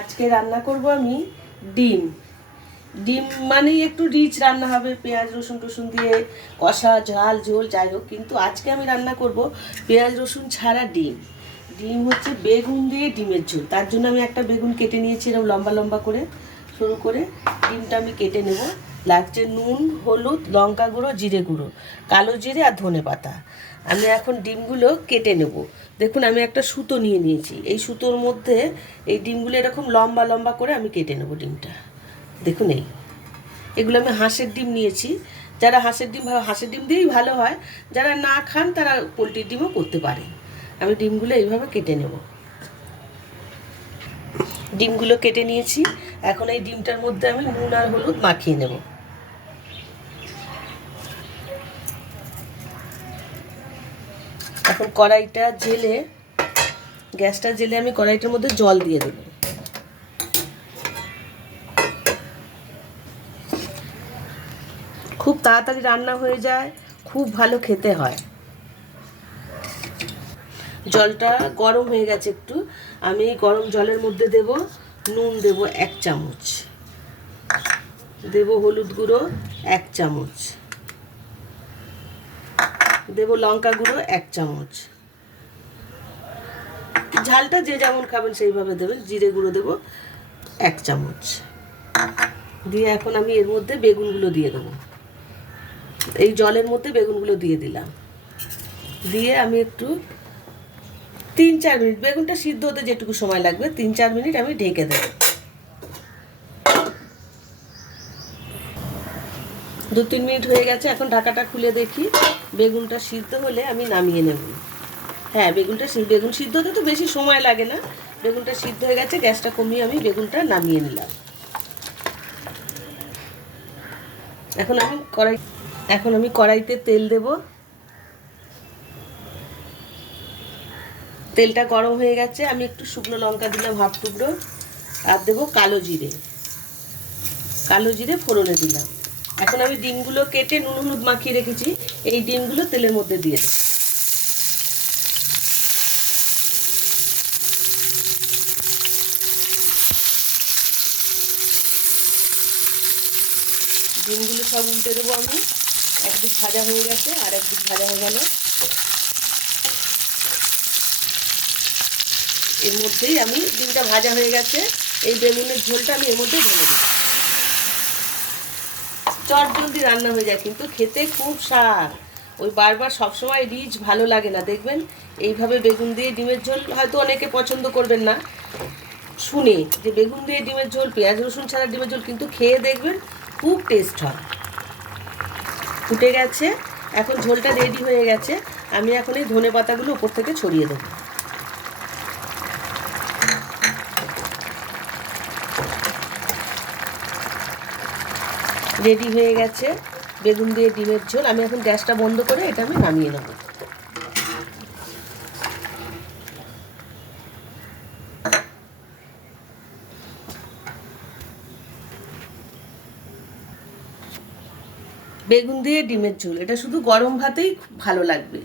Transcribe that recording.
আজকে রান্না করব আমি ডিম। ডিম মানেই একটু রিচ রান্না হবে, পেঁয়াজ রসুন টসুন দিয়ে কষা ঝাল ঝোল যাই হোক, কিন্তু আজকে আমি রান্না করব পেঁয়াজ রসুন ছাড়া ডিম। ডিম হচ্ছে বেগুন দিয়ে ডিমের ঝোল। তার জন্য আমি একটা বেগুন কেটে নিয়েছি এরকম লম্বা লম্বা করে সরু করে। ডিমটা আমি কেটে নেব। লাগছে নুন, হলুদ, লঙ্কা গুঁড়ো, জিরে গুঁড়ো, কালো জিরে আর ধনে পাতা। আমি এখন ডিমগুলো কেটে নেব। দেখুন আমি একটা সুতো নিয়ে নিয়েছি, এই সুতোর মধ্যে এই ডিমগুলো এরকম লম্বা লম্বা করে আমি কেটে নেব ডিমটা। দেখুন এগুলো আমি হাঁসের ডিম নিয়েছি। যারা হাঁসের ডিম দিয়েই ভালো হয়, যারা না খান তারা পোলট্রির ডিমও করতে পারে। আমি ডিমগুলো এইভাবে কেটে নেব। ডিমগুলো কেটে নিয়েছি। এখন এই ডিমটার মধ্যে আমি নুন আর হলুদ মাখিয়ে নেব। এখন কড়াইটা জেলে, গ্যাসটা জেলে আমি কড়াইটার মধ্যে জল দিয়ে দেব। খুব তাড়াতাড়ি রান্না হয়ে যায়, খুব ভালো খেতে হয়। জলটা গরম হয়ে গেছে একটু। আমি গরম জলের মধ্যে দেব নুন, দেব 1 চামচ, দেব হলুদ গুঁড়ো 1 চামচ, দেব লঙ্কা গুঁড়ো 1 চামচ। ঝালটা যে যেমন খাবেন সেইভাবে দেবেন। জিরে গুঁড়ো দেব 1 চামচ দিয়ে এখন আমি এর মধ্যে বেগুনগুলো দিয়ে দেবো। এই জলের মধ্যে বেগুনগুলো দিয়ে দিলাম। দিয়ে আমি একটু 3-4 মিনিট, বেগুনটা সিদ্ধ হতে যেটুকু সময় লাগবে 3-4 মিনিট আমি ঢেকে দেব। 2-3 মিনিট হয়ে গেছে। এখন ঢাকাটা খুলে দেখি বেগুনটা সিদ্ধ হলে আমি নামিয়ে নেব। হ্যাঁ, বেগুন সিদ্ধ হতে তো বেশি সময় লাগে না। বেগুনটা সিদ্ধ হয়ে গেছে, গ্যাসটা কমিয়ে আমি বেগুনটা নামিয়ে নিলাম। এখন আমি কড়াইতে তেল দেব। তেলটা গরম হয়ে গেছে। আমি একটু শুকনো লঙ্কা দিলাম 1/2 টুকরো, আর দেবো কালো জিরে ফোড়নে দিলাম। এখন আমি ডিমগুলো কেটে নুন হলুদ মাখিয়ে রেখেছি, এই ডিমগুলো তেলের মধ্যে দিয়ে দেব। ডিমগুলো সব উল্টে দেবো আমি। একদিক ভাজা হয়ে গেছে, আর একদিক ভাজা হয়ে গেল। এর মধ্যেই আমি ডিমটা ভাজা হয়ে গেছে, এই বেগুনের ঝোলটা আমি এর মধ্যে ঢেলে দেবো। চটজলদি রান্না হয়ে যায়, কিন্তু খেতে খুব স্বাদ। ওই বারবার সবসময় রিচ ভালো লাগে না। দেখবেন এইভাবে বেগুন দিয়ে ডিমের ঝোল হয়তো অনেকে পছন্দ করবেন না শুনে যে বেগুন দিয়ে ডিমের ঝোল, পেঁয়াজ রসুন ছাড়া ডিমের ঝোল, কিন্তু খেয়ে দেখবেন খুব টেস্ট হয়। ফুটে গেছে, এখন ঝোলটা রেডি হয়ে গেছে। আমি এখন এই ধনে পাতাগুলো উপর থেকে ছড়িয়ে দেবো। রেডি হয়ে গেছে বেগুন দিয়ে ডিমের ঝোল। আমি এখন গ্যাসটা বন্ধ করে এটা আমি নামিয়ে নেব। বেগুন দিয়ে ডিমের ঝোল, এটা শুধু গরম ভাতেই খুব ভালো লাগবে।